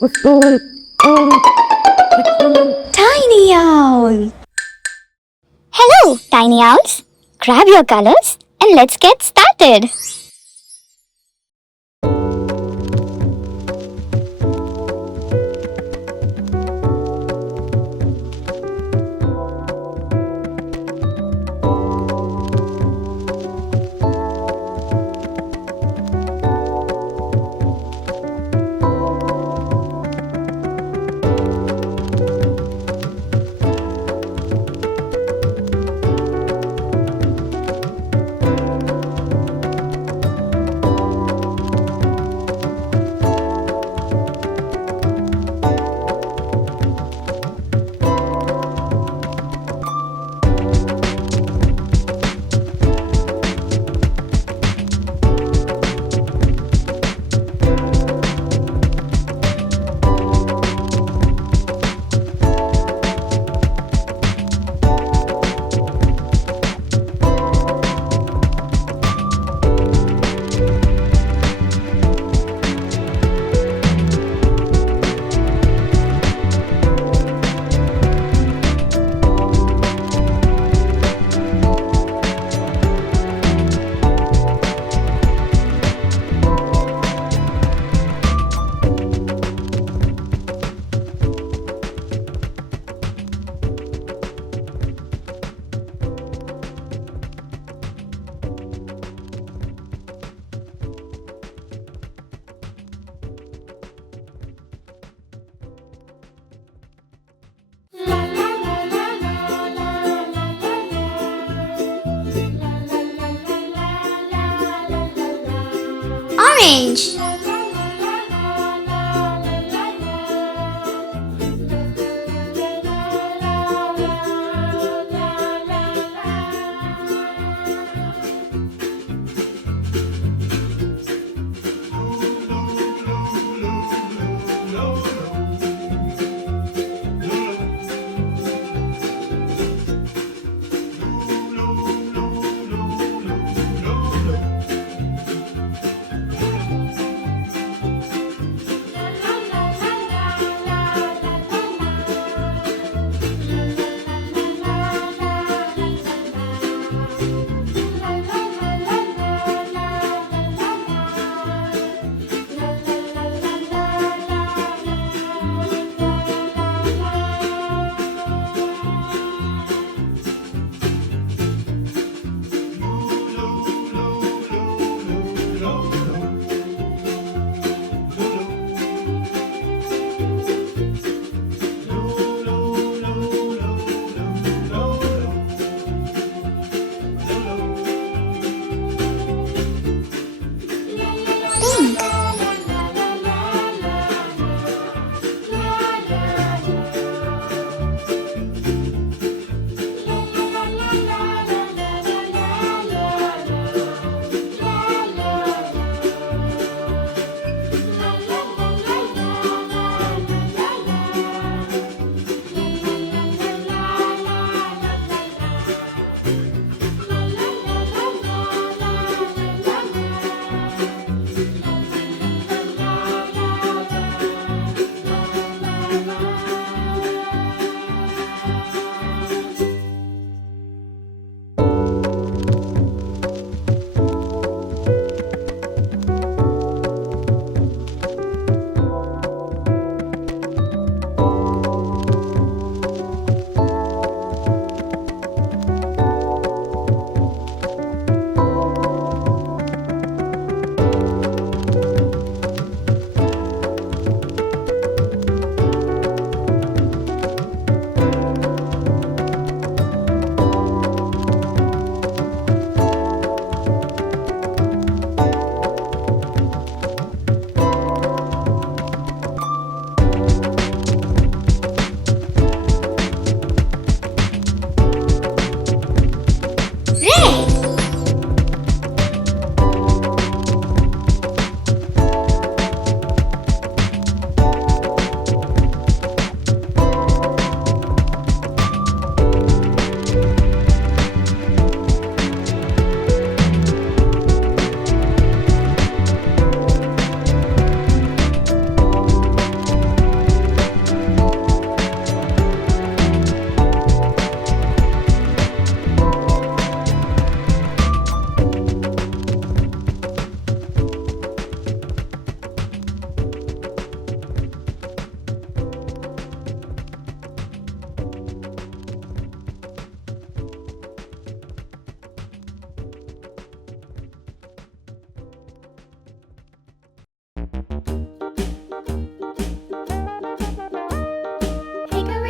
Tiny owl! Hello, tiny owls! Grab your colors and let's get started!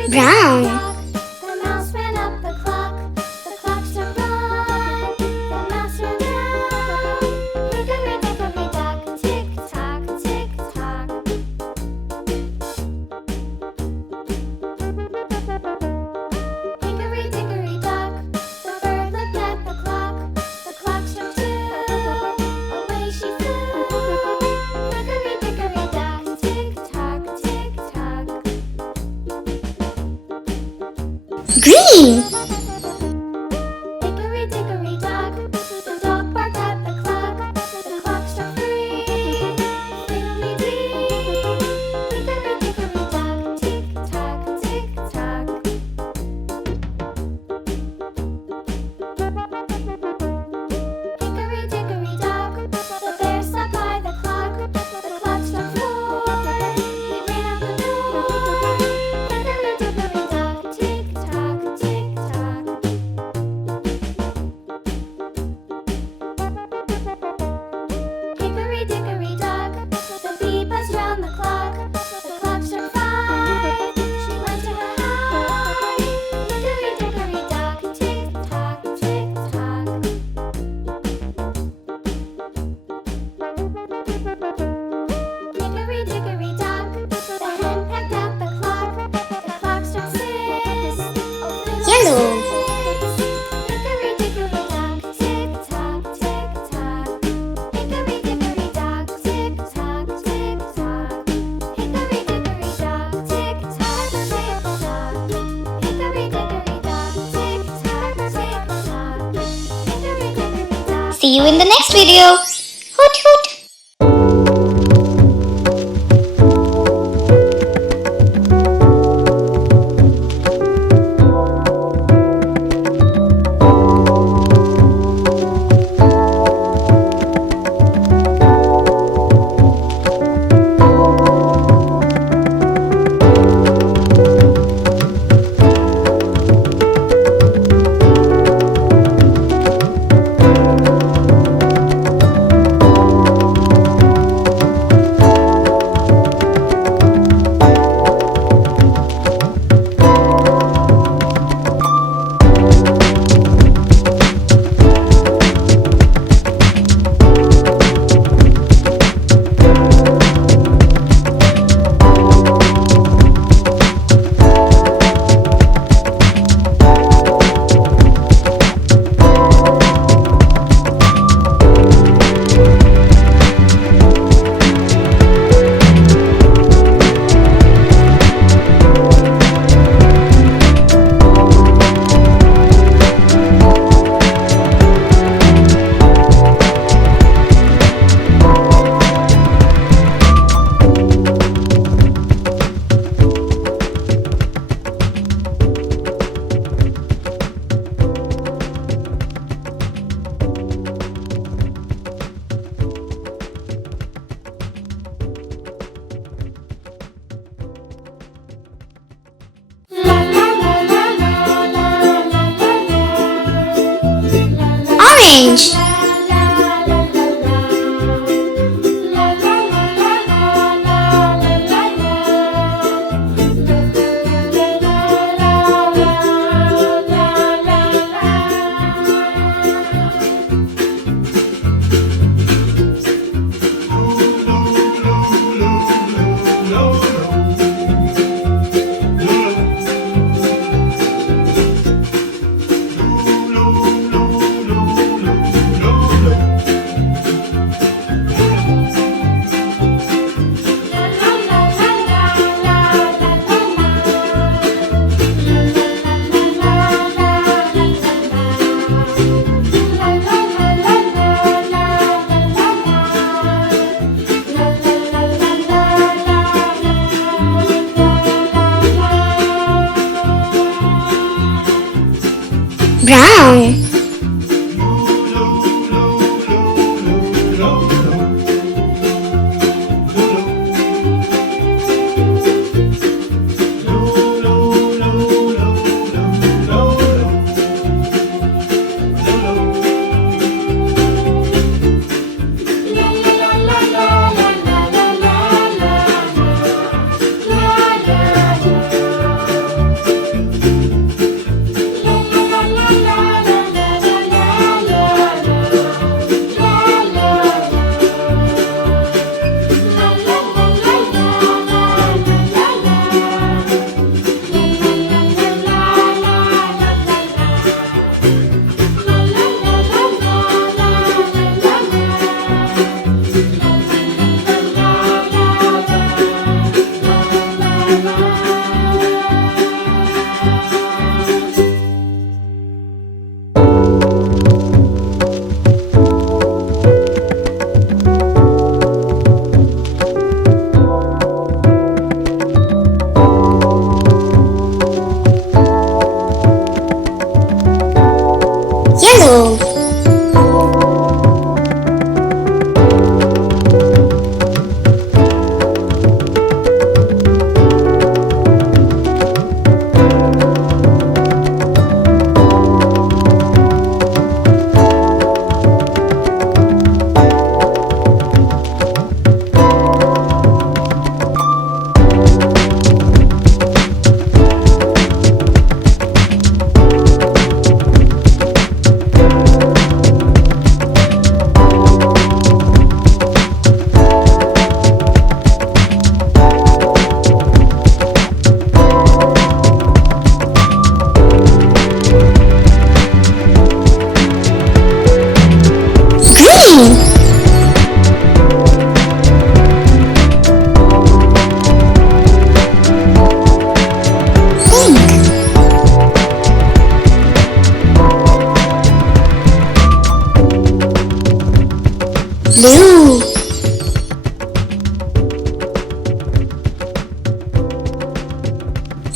Brown. The mouse ran up the clock. The clock struck one. The mouse ran down. Hickory dickory dock. Tick tock, tick tock. Hickory dickory dock. The bird looked at the clock. The clock struck two. Away she flew. Hickory dickory dock. Tick tock, tick tock. Green. Hickory dickory dock. The dog barked at the clock. The clock struck three. Fiddly dee. Hickory dickory dock. Tick tock, tick tock. Hickory dickory dock. The bear sat by the clock. The clock struck four. He ran out the door. Hickory dickory dock. Tick tock, tick tock. Hickory dickory dock. The bee buzzed round the clock. The clock struck five. She went to her hive. Hickory dickory dock. Tick tock, tick tock. Hickory dickory dock. The hen pecked at the clock. The clock struck six. Oh, fiddle Yellow. Hickory dickory dock. Tick tock, tick tock. Hickory dickory dock. Tick tock, tick tock. Hickory dickory dock. Tick tock, tick tock. Hickory dickory dock. Tick tock, tick tock. Hickory dickory dock. See you in the next video. Hoot hoot. Orange. Brown.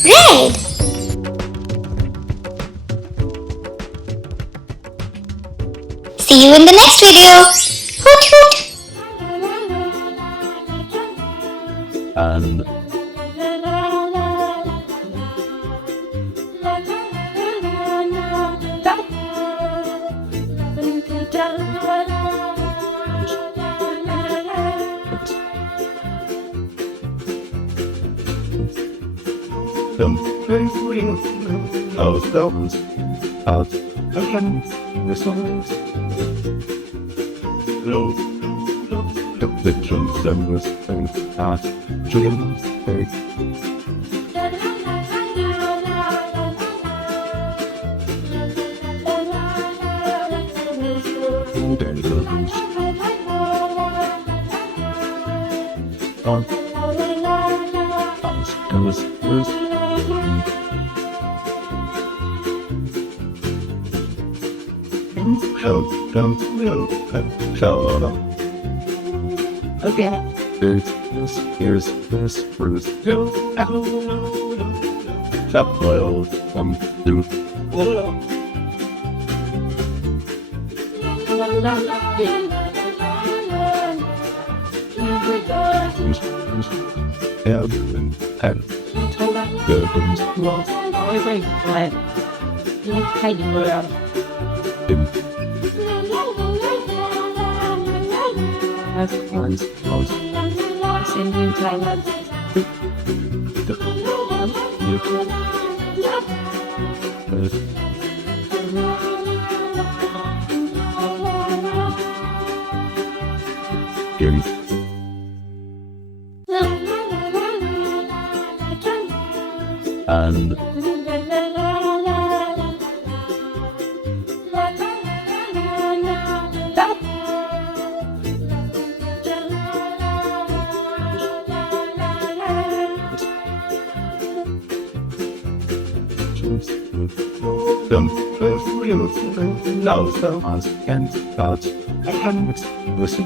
Red. See you in the next video. Hoot hoot. And stones out again the songs. Low the drums and was out dreams. On okay. Here's this Bruce. Stop oil. Do. And now so much and thoughts I can't listen.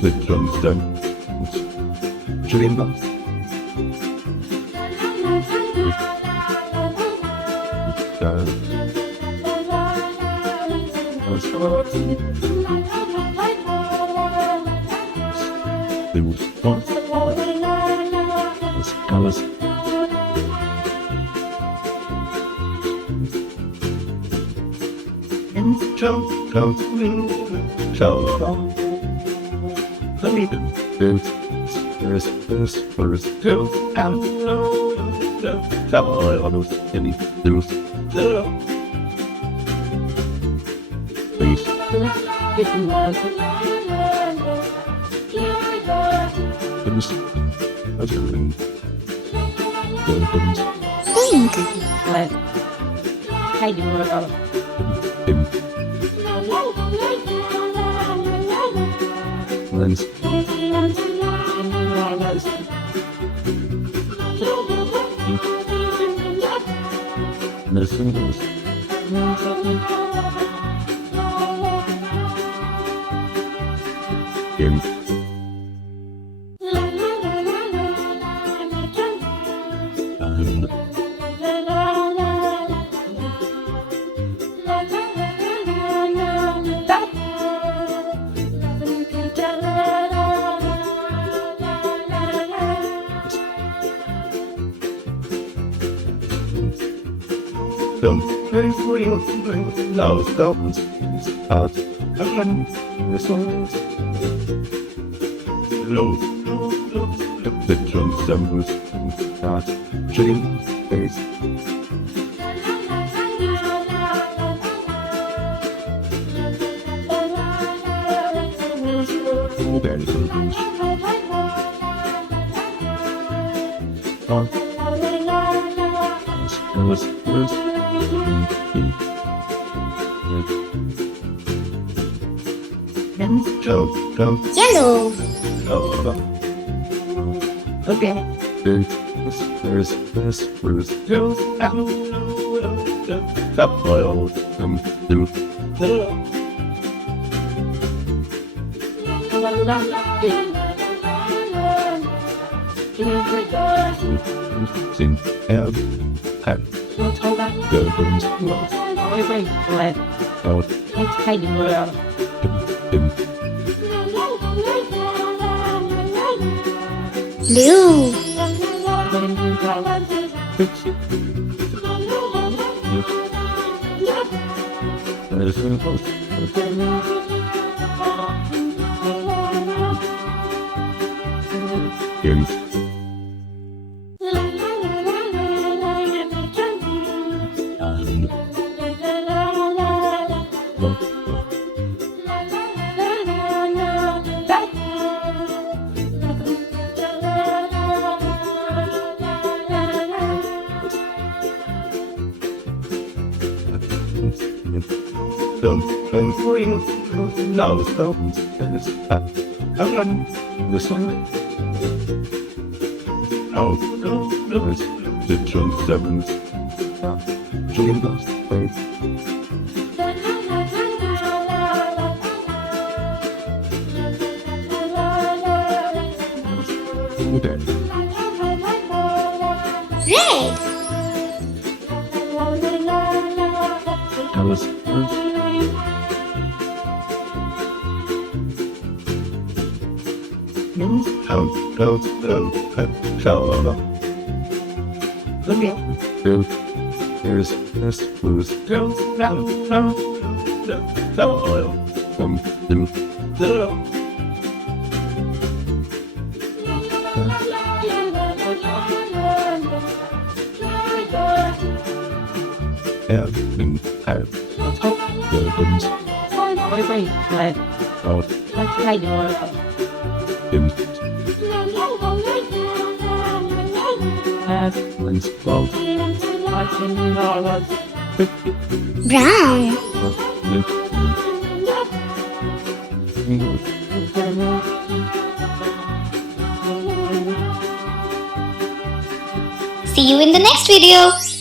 The drums done. Dream them. They would want colors. Show. Let me do it. There's first two out. Some oil on those any loose. Please. Pink. Hay đi mua đâu. Lens. Medicine. Game. Now stones out again the songs. Low the drums and was out dream face. Yellow. Okay. There's this Bruce. Stop oil. Do. Sin have governs out in Blue. in now stones I'm on the sun. Oh, the 27th. Red. Tell us. There's this blues. Brown. See you in the next video.